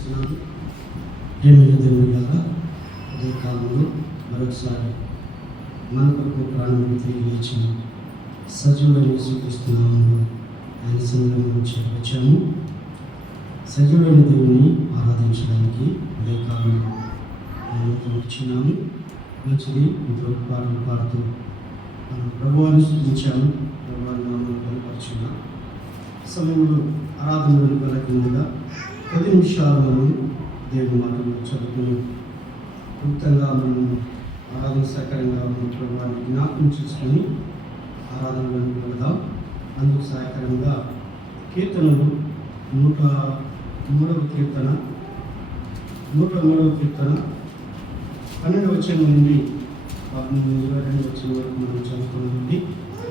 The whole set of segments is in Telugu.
తెలియజేస్తున్నాను. ప్రేమైన దేవుళ్ళారా, అదే కాలంలో మరొకసారి మన కొరకు ప్రాణాలను తిరిగి లేచిన సజీవులను సూచిస్తున్నాము. ఆయన సమయంలో చేర్చాము. సజీవులైన దేవుని ఆరాధించడానికి అదే కాలంలో వచ్చినాము. మంచిది, ఇంట్లో పాటలు పాడుతూ మనం ప్రభువాన్ని స్థుతించాము. ప్రభువాన్ని మనం బలపరుచున్నాం. సమయంలో ఆరాధనలు వెళ్ళకుండా 10 నిమిషాలు మనం దేవుని మాటలు చదువుకుని క్లుప్తంగా మనం ఆరాధన సహకారంగా ఉన్న ప్రభువాన్ని జ్ఞాపకం చేసుకొని ఆరాధనలను వెళదాం. అందుకు సహాయకరంగా కీర్తనలు 103వ కీర్తన 12వ వచనం నుండి 22వ వచనం వరకు మనం చదువుకున్నామండి.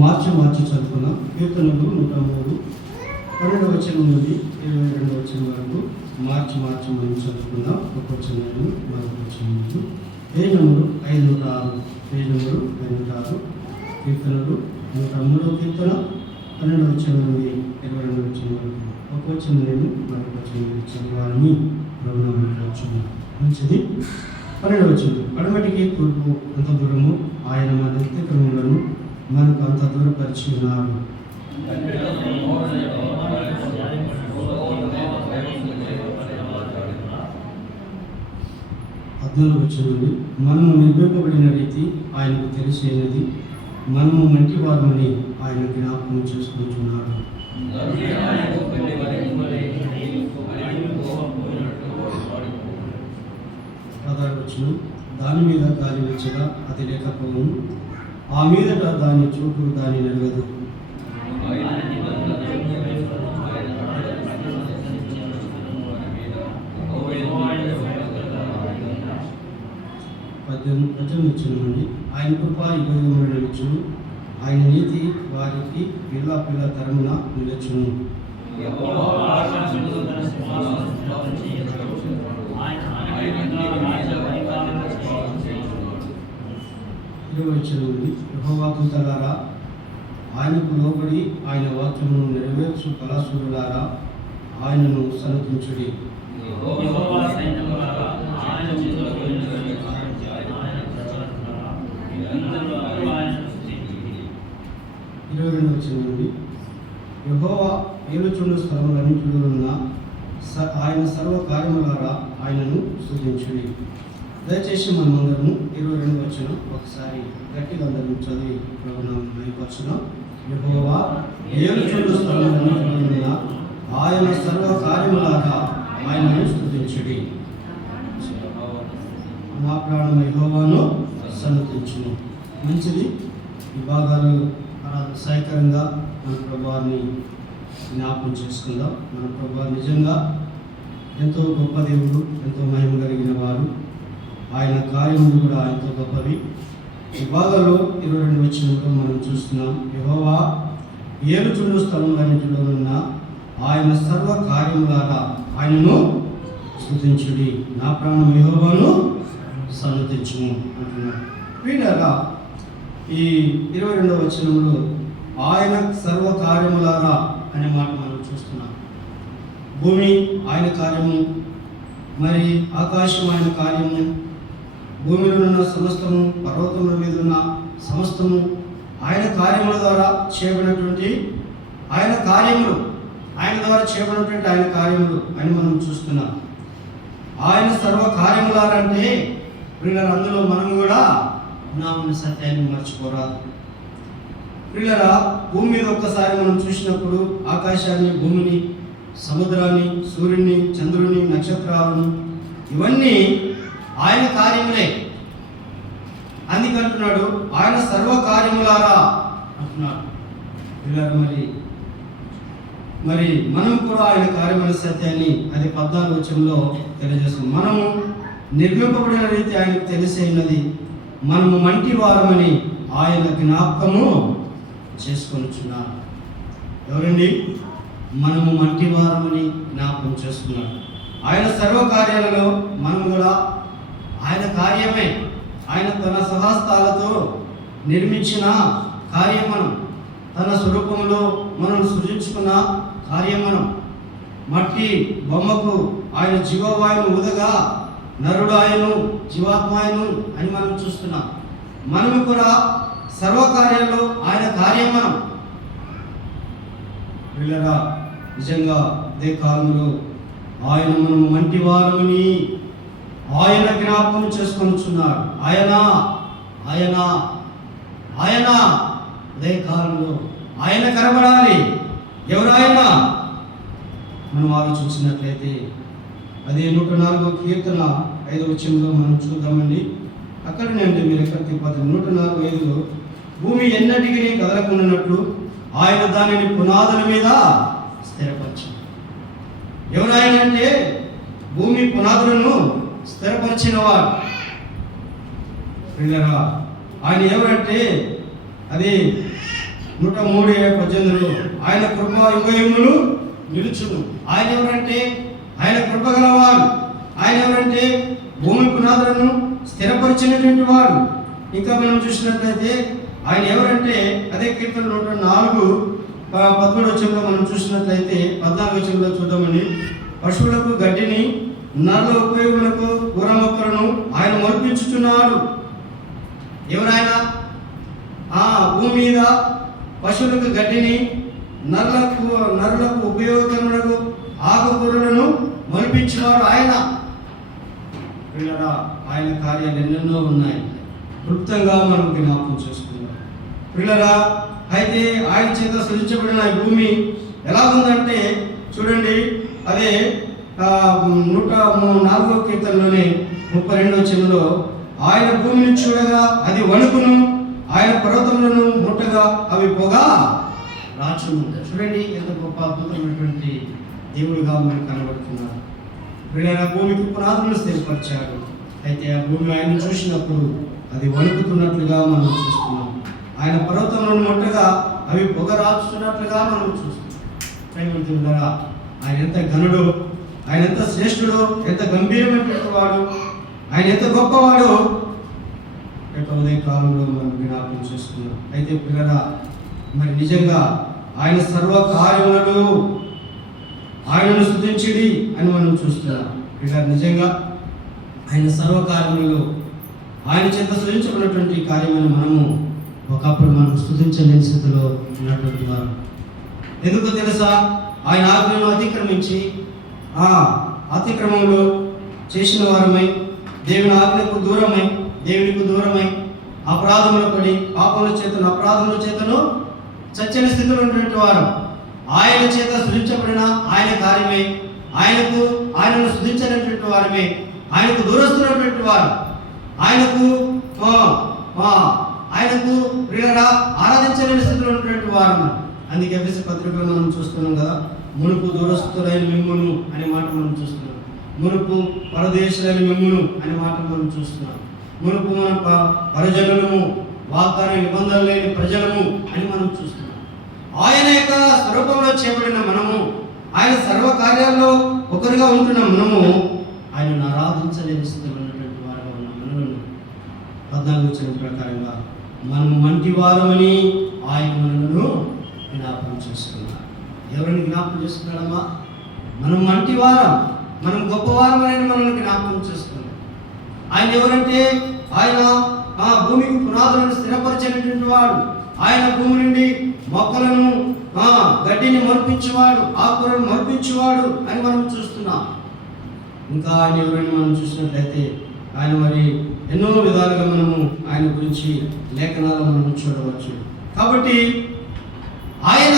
మార్చి చదువుకున్నాం. కీర్తనలు 103 12వ వచనం నుండి 22వ వచనం వరకు మార్చి మనం చదువుకుందాం. ఒక వచనాలు మరొక వచనాలు. పేజ్ నెంబరు 506 కీర్తనలు 103వ కీర్తన 12వ వచనం నుండి 22వ వచనం వరకు ఒక వచనం నేను మరొక వచనం చదవాలని ప్రభుత్వం. మంచిది. 12వ వచనం. పడమటికి తూర్పు అంత దూరము ఆయన మన నిత్యక్రమములను మనకు అంత దూరపరిచి ఉన్నారు. 14వ వచనం. మనము నిర్మింపబడిన రీతి ఆయనకు తెలిసినది, మనము మంటి వారమని ఆయన జ్ఞాపకం చేసుకుంటున్నాడు. 16వ వచనం. దాని మీద గాలి వచ్చగా అది లేకపోవడం, ఆ మీదట దాని చూపు దాని నిలవదు. 18వ వచనం నుండి ఆయన కృప యుగములు నిలుచును, ఆయన నీతి వారికి పిల్ల తరమున నిలుచును. 20వ వచనం నుండి యెహోవా దూతలారా, ఆయనకు లోబడి ఆయన వాక్యమును నెరవేర్చు కళాశూరులారా, ఆయనను సన్నుతించుడి. 22వ వచనం నుండి యెహోవా ఏలుచుండు స్థలములన్నిటిలో ఉన్న ఆయన సర్వ కార్యములారా ఆయనను స్తుతించుడి. దయచేసి మనమందరము 22వ వచనం ఒకసారి గట్టిగా అందరం చదివి ప్రభునామమును మహిమపరచుదాం. యెహోవా ఏలుచుండు స్థలములన్నిటిలో ఉన్న ఆయన సర్వ కార్యములారా ఆయనను స్తుతించుడి. నా ప్రాణం యెహోవాను సన్నుతించును. మంచిది. ఈ భాగాలు సహాయకరంగా మన ప్రభువాన్ని జ్ఞాపకం చేసుకుందాం. మన ప్రభువు నిజంగా ఎంతో గొప్ప దేవుడు, ఎంతో మహిమ కలిగిన వారు. ఆయన కార్యములు కూడా ఎంతో గొప్పవి. ఈ భాగంలో 22వ వచనంలో మనం చూస్తున్నాం. యెహోవా ఏలుచుండు స్థలములన్నిటిలో ఉన్న ఆయన సర్వ కార్యములారా ఆయనను స్తుతించుడి. నా ప్రాణం యెహోవాను సన్నుతించుము అంటున్నాడు. వీళ్ళగా ఈ 22వ వచనంలో ఆయన సర్వ కార్యములారా అనే మాట మనం చూస్తున్నాం. భూమి ఆయన కార్యము, మరి ఆకాశం ఆయన కార్యము, భూమిలో ఉన్న సమస్తము, పర్వతముల మీద ఉన్న సమస్తము ఆయన కార్యముల ద్వారా చేయబడినటువంటి ఆయన కార్యములు, ఆయన ద్వారా చేయబడినటువంటి ఆయన కార్యములు అని మనం చూస్తున్నాం. ఆయన సర్వ కార్యములారంటే ప్రియులారా, అందులో మనం కూడా ఉన్నామన్న సత్యాన్ని మర్చిపోరాదు. ప్రియులారా, భూమి మీద ఒక్కసారి మనం చూసినప్పుడు ఆకాశాన్ని, భూమిని, సముద్రాన్ని, సూర్యుని, చంద్రుని, నక్షత్రాలను, ఇవన్నీ ఆయన కార్యములే. అందుకంటున్నాడు ఆయన సర్వ కార్యములారా అంటున్నాడు. ప్రియులారా, మరి మనం కూడా ఆయన కార్యమైన సత్యాన్ని అది 14వ వచనంలో తెలియజేస్తాం. మనము నిర్మింపబడిన రీతి ఆయనకు తెలిసైనది, మనము మంటి వారమని ఆయన జ్ఞాపకము చేసుకొనుచున్నారు. ఎవరండి? మనము మంటి వారమని జ్ఞాపకం చేసుకున్నాడు. ఆయన సర్వకార్యాలలో మనం కూడా ఆయన కార్యమే. ఆయన తన సహస్తాలతో నిర్మించిన కార్యం మనం, తన స్వరూపంలో మనం సృజించుకున్న కార్యం మనం. మట్టి బొమ్మకు ఆయన జీవవాయువును ఊదగా నరుడు ఆయను జీవాత్మాయను అని మనం చూస్తున్నాం. మనము కూడా సర్వకార్యాల్లో ఆయన కార్యం మనం వీళ్ళరా నిజంగా అదే కాలంలో ఆయన మనము మంటి వారమని ఆయన జ్ఞాపకం చేసుకొనిచున్నాడు. ఆయన ఆయన ఆయన అదే కాలంలో ఆయన కనబడాలి. ఎవరాయన మనం ఆలోచించినట్లయితే అదే 104వ కీర్తన 5వ వచనంలో మనం చూద్దామండి. అక్కడనే అంటే మీరు ఎక్కడికి పోతే 104:5లో భూమి ఎన్నటికీ కదలకుండానట్లు ఆయన దానిని పునాదుల మీద స్థిరపరిచాడు. ఎవరాయన అంటే భూమి పునాదులను స్థిరపరిచిన వాడు. పిల్లరా ఆయన ఎవరంటే అది 103:18లో ఆయన కృప యుగయుగములు నిలుచును. ఆయన ఎవరంటే ఆయన కృప గలవాడు. ఆయన ఎవరంటే భూమి పునాదులను స్థిరపరిచినటువంటి వాడు. ఇంకా మనం చూసినట్లయితే ఆయన ఎవరంటే అదే కీర్తన 104:13 వచనంలో మనం చూసినట్లయితే 14వ వచనంలో చూద్దామని, పశువులకు గడ్డిని నరుల ఉపయోగములకు కూర మొక్కలను ఆయన మొలిపించుచున్నాడు. ఎవరాయన? భూమి మీద పశువులకు గడ్డిని నరులకు ఉపయోగములకు ఆకుకూరలను మొలిపించినవాడు ఆయన. ఆయన కార్యాలు ఎన్నెన్నో ఉన్నాయి, క్లుప్తంగా మనం జ్ఞాపకం చేసుకున్నాం. పిల్లరా అయితే ఆయన చేత సృజించబడిన ఈ భూమి ఎలా ఉందంటే చూడండి, అదే 104వ కీర్తనలోనే 32వ వచనంలో ఆయన భూమిని చూడగా అది వణుకును, ఆయన పర్వతములను ముట్టగా అవి పొగ రాచును. చూడండి ఎంత గొప్ప అద్భుతమైనటువంటి దేవుడిగా మనకు కనబడుతున్నారు. వీళ్ళైనా భూమికి పునాదులను స్థిరపరిచారు. అయితే ఆ భూమి ఆయన చూసినప్పుడు అది వణుకుతున్నట్లుగా మనం చూస్తున్నాం. ఆయన పర్వతములను ముట్టగా అవి పొగ రాచుతున్నట్లుగా మనం చూస్తున్నాం. ఆయన ఎంత ఘనుడు, ఆయన ఎంత శ్రేష్ఠుడు, ఎంత గంభీరమైనటువంటి వాడు, ఆయన ఎంత గొప్పవాడు ఉదయ కాలంలో మనం జ్ఞాపకం చేసుకున్నాం. అయితే పిల్లరా మరి నిజంగా ఆయన సర్వ కార్యములను ఆయనను స్తుతించిడి అని మనం చూస్తున్నాం. పిల్లల నిజంగా ఆయన సర్వకార్యములలో ఆయన చేత సృజించబడినటువంటి కార్యమైన మనము ఒకప్పుడు మనం స్తుతించలేని స్థితిలో ఉన్నటువంటి వారు. ఎందుకో తెలుసా? ఆయన ఆజ్ఞను అతిక్రమించి అతిక్రమంలో చేసిన వారమై దేవుని ఆజ్ఞకు దూరమై దేవునికి దూరమై అపరాధముల పడి అపరాధముల చేతను చచ్చని స్థితిలో ఉన్నటువంటి వారు ఆయన చేత సృజించబడిన ఆయన కార్యమే, ఆయనను సృజించినటువంటి వారమే, ఆయనకు దూరస్తున్నటువంటి వారు, ఆయనకు ప్రియులరా ఆరాధించలేని స్థితిలో ఉన్నటువంటి వారు. అందుకే ఎఫెసీ పత్రికలో మనం చూస్తున్నాం కదా, మునుపు దూరస్తులైన మిమ్మును అనే మాట మనం చూస్తున్నాం, మునుపు పరదేశులైన మిమ్మును అనే మాట మనం చూస్తున్నాం, మునుపు మన పరజనులము వాగ్దాన నిబంధన లేని ప్రజలము అని మనం చూస్తున్నాం. ఆయన యొక్క స్వరూపంలో చేయబడిన మనము, ఆయన సర్వకార్యాల్లో ఒకరిగా ఉంటున్న మనము ఆయనను ఆరాధించలేని స్థితిలో ఉన్నటువంటి వారుగా ఉన్న మనలను 14వ వచనం ప్రకారంగా మనము మంటి వారమని ఆయన మనలను జ్ఞాపకం చేసుకున్నారు. ఎవరిని జ్ఞాపకం చేసుకున్నాడమ్మా? మనం మంటి వారం, మనం గొప్పవారం అని మనల్ని జ్ఞాపకం చేసుకున్నాం. ఆయన ఎవరంటే ఆయన భూమికి పునాదులను స్థిరపరిచినటువంటి వాడు. ఆయన భూమి నుండి మొక్కలను గడ్డిని మొలిపించేవాడు, ఆకులను మొలిపించేవాడు అని మనం చూస్తున్నాం. ఇంకా ఆయన ఎవరైనా మనం చూసినట్లయితే ఆయన మరి ఎన్నో విధాలుగా మనము ఆయన గురించి లేఖనాలను మనం చూడవచ్చు. కాబట్టి ఆయన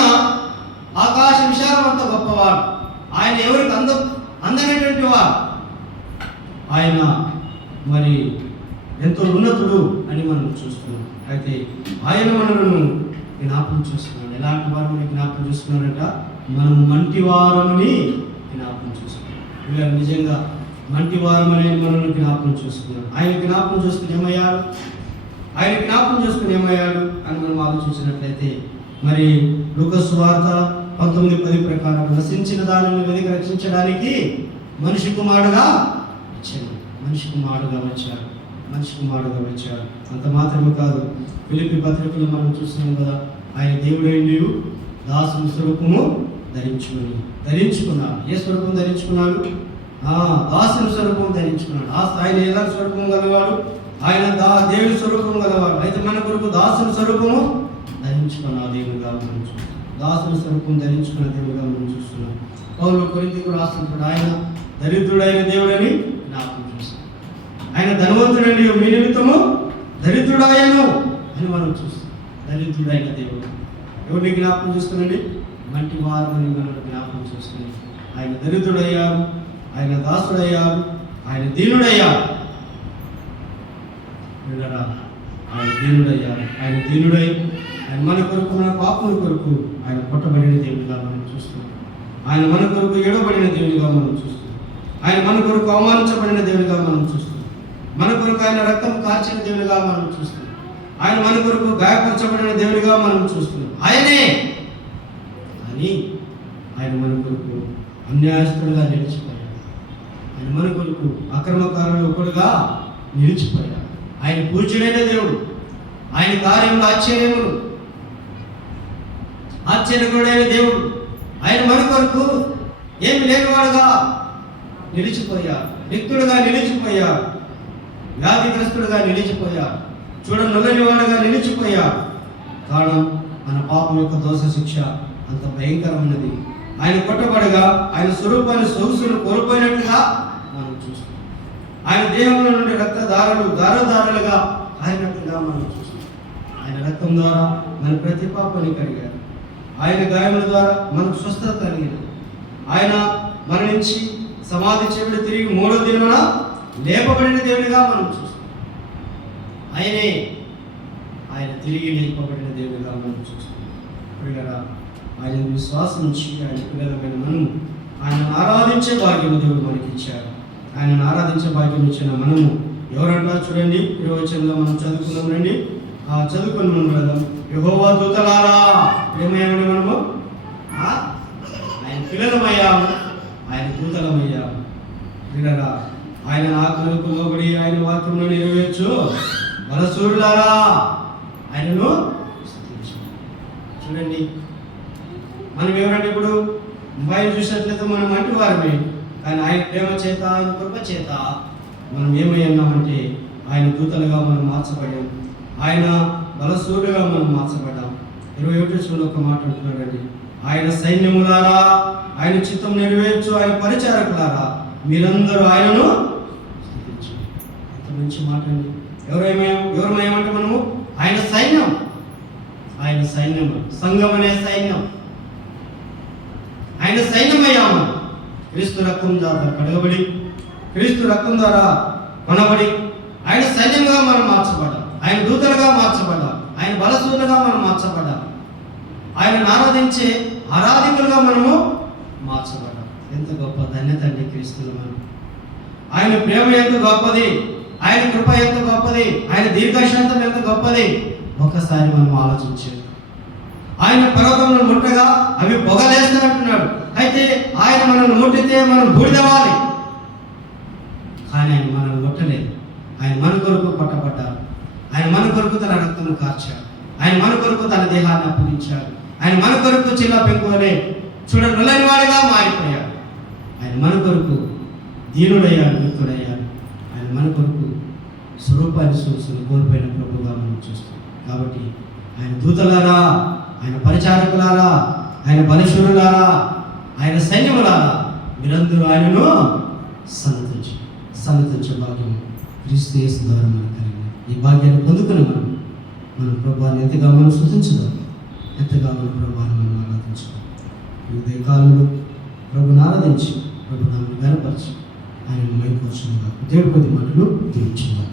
ఆకాశ విశాలం అంత గొప్పవాడు. ఆయన ఎవరికి అందమైనటువంటి వాడు. ఆయన మరి ఎంతో ఉన్నతుడు అని మనం చూస్తున్నాం. అయితే ఆయన మనలను జ్ఞాపకం చేసుకున్నాడు. ఎలాంటి వారిని జ్ఞాపకం చేసుకున్నాడంట? మనం మంటి వారమని జ్ఞాపకం చేసుకున్నాం. వీళ్ళు నిజంగా మంటి వారం అనేది మనల్ని జ్ఞాపకం చేసుకున్నాడు. ఆయన జ్ఞాపకం చేసుకుని ఏమయ్యాడు? ఆయన జ్ఞాపకం చేసుకుని ఏమయ్యాడు అని మనం ఆలోచించినట్లయితే మరి లూకా సువార్త 19:10 ప్రకారం నశించిన దానిని వెతికి రక్షించడానికి మనిషి కుమారుడుగా వచ్చాడు. అంత మాత్రమే కాదు, ఫిలిప్పీ పత్రికలో మనం చూస్తున్నాం కదా, ఆయన దేవుడైన దాసుని స్వరూపము ధరించుకున్నాడు. ఏ స్వరూపం ధరించుకున్నాడు? దాసుని స్వరూపం ధరించుకున్నాడు. ఆయన ఎలా స్వరూపం గలవాడు? ఆయన దేవుని స్వరూపం గలవాడు. అయితే మన కొరకు దాసుని స్వరూపము ధరించుకున్న దేవుడిగా మనం చూస్తున్నాం. దాసుని స్వరూపం ధరించుకున్న దేవుడిగా మనం చూస్తున్నాం. పౌలు కొరింథీయులకు రాసినప్పుడు ఆయన దరిద్రుడైన దేవుడని జ్ఞాపకం చేస్తాం. ఆయన ధనవంతుడని మీ నిమిత్తము దరిద్రుడాయను అని మనం చూస్తాం. దరిద్రుడైన దేవుడు ఎవరిని జ్ఞాపకం చేస్తున్నాండి? మంటి వారిని మనం జ్ఞాపకం చేసుకుని ఆయన దరిద్రుడయ్యారు, ఆయన దాసుడయ్యారు, ఆయన దీనుడయ్యారు. ఆయన దీనుడయ్యారు. ఆయన దీనుడై ఆయన మన కొరకు, మన పాపల కొరకు ఆయన కొట్టబడిన దేవుడిగా మనం చూస్తున్నాం. ఆయన మన కొరకు ఎడబడిన దేవుడిగా మనం చూస్తున్నాం. ఆయన మన కొరకు అవమానించబడిన దేవుడిగా మనం చూస్తున్నాం. మన కొరకు ఆయన రక్తం కార్చిన దేవుడిగా మనం చూస్తున్నాం. ఆయన మన కొరకు గాయపరచబడిన దేవుడిగా మనం చూస్తున్నాం. ఆయనే అని ఆయన మన కొరకు అన్యాయస్తుడుగా నిలిచిపోయాడు. ఆయన మన కొరకు అక్రమకారులు ఒకడుగా నిలిచిపోయాడు. ఆయన పూజ్యుడైన దేవుడు. ఆయన కార్యంలో ఆశ్చర్యకరుడైన దేవుడు. ఆయన మన కొరకు ఏమి లేనివాడుగా నిలిచిపోయాడు. రిక్తుడుగా నిలిచిపోయాడు. వ్యాధిగ్రస్తుడుగా నిలిచిపోయాడు. చూడనొల్లని వాడుగా నిలిచిపోయాడు. కారణం మన పాపం యొక్క దోష శిక్ష అంత భయంకరమైనది. ఆయన కొట్టబడగా ఆయన స్వరూపాన్ని సొగుసును కోల్పోయినట్టుగా మనం చూస్తాం. ఆయన దేహంలో నుండి రక్తధారలు దారదారులుగా ఆయనట్టుగా మనం చూస్తాం. ఆయన రక్తం ద్వారా మన ప్రతి పాపాన్ని కడిగారు. ఆయన గాయముల ద్వారా మనకు స్వస్థత కలిగినది. ఆయన మరణించి సమాధి చెవిడి తిరిగి 3వ దినమున లేపబడిన దేవుడిగా మనం చూస్తాం. ఆయన తిరిగి లేపబడిన దేవుడిగా మనం చూస్తాం. పిల్లరా, ఆయన విశ్వాసం నుంచి ఆయన పిల్లలమైన మనము ఆయనను ఆరాధించే భాగ్యం దేవుడు మనకి ఇచ్చారు. ఆయనను ఆరాధించే భాగ్యం ఇచ్చిన మనము ఎవరంటా చూడండి, 20 మనం చదువుకున్నాం. రండి చదువుకుని మనం వెళ్దాం. యెహోవా దూతలారా ఏమయ్యామని మనము ఆయన పిల్లలమయ్యాము, ఆయన దూతలమయ్యాము. పిల్లరా, ఆయన ఆజ్ఞలకు లోబడి ఆయన వాక్యంలో నెరవేర్చు బలసూరులారా ఆయనను చూడండి. మనం ఎవరంటే ఇప్పుడు మొబైల్ చూసినట్లయితే మనం అంటి వారమే, కానీ ఆయన ప్రేమ చేత, ఆయన కృప చేత మనం ఏమై ఉన్నామంటే ఆయన దూతలుగా మనం మార్చబడ్డాం. ఆయన బలసూరుగా మనం మార్చబడ్డాం. 21 ఒక మాట అంటున్నాడండి, ఆయన సైన్యములారా ఆయన చిత్తం నెరవేర్చు ఆయన పరిచారకులారా మీరందరూ ఆయనను స్తుతించు. ఎంత మంచి మాట అండి. ఎవరమేమంటే మనము ఆయన సైన్యం. ఆయన సైన్యం, సంఘం అనే సైన్యం. ఆయన సైన్యమయ్యాము. క్రీస్తు రక్తం ద్వారా కడగబడి, క్రీస్తు రక్తం ద్వారా కొనబడి ఆయన సైన్యంగా మనం మార్చబడ్డాం. ఆయన దూతలుగా మార్చబడ్డాం. ఆయన బలసూరులుగా మనం మార్చబడ్డాం. ఆయనను ఆరాధించే ఆరాధికులుగా మనము మార్చబడ్డాం. ఎంత గొప్ప ధన్యత అండి క్రీస్తులు మనం. ఆయన ప్రేమ ఎంత గొప్పది, ఆయన కృప ఎంత గొప్పది, ఆయన దీర్ఘశాంతం ఎంత గొప్పది ఒకసారి మనం ఆలోచించాలి. ఆయన పర్వతంలో ముట్టగా అవి పొగలేస్తానంటున్నాడు. అయితే ఆయన మనల్ని ముట్టితే మనం బూడిదవ్వాలి, కానీ ఆయన మనల్ని ముట్టలేదు. ఆయన మన కొరకు కొట్టబడ్డారు. ఆయన మన కొరకు తన రక్తము కార్చాడు. ఆయన మన కొరకు తన దేహాన్ని అప్పగించాడు. ఆయన మన కొరకు చిన్న పెంకువలే చూడనొల్లని వాడిగా మారిపోయాడు. ఆయన మన కొరకు దీనుడయ్యాడు, మిత్రుడయ్యాడు. ఆయన మన కొరకు స్వరూపాన్ని సూసులు కోల్పోయిన ప్రభుగా మనం చూస్తాం. కాబట్టి ఆయన దూతలారా, ఆయన పరిచారకులారా, ఆయన బలశూరులారా, ఆయన సైన్యములారా మీరందరూ ఆయనను సన్నతించే భాగ్యం క్రీస్తు యేసు ద్వారా మనకు కలిగింది. ఈ భాగ్యాన్ని పొందుకుని మన ప్రభువాన్ని ఎంతగా మనం స్తుతించుదాం, ఎంతగా మన ప్రభువాన్ని మనం ఆరాధించుదాం. ఈ ఉదయకాలంలో ప్రభుని ఆరాధించి ప్రభునామమును గణపరిచి ఆయన మైపరచుగా దేవుడి కొద్ది మాటలు దీవించుదాం.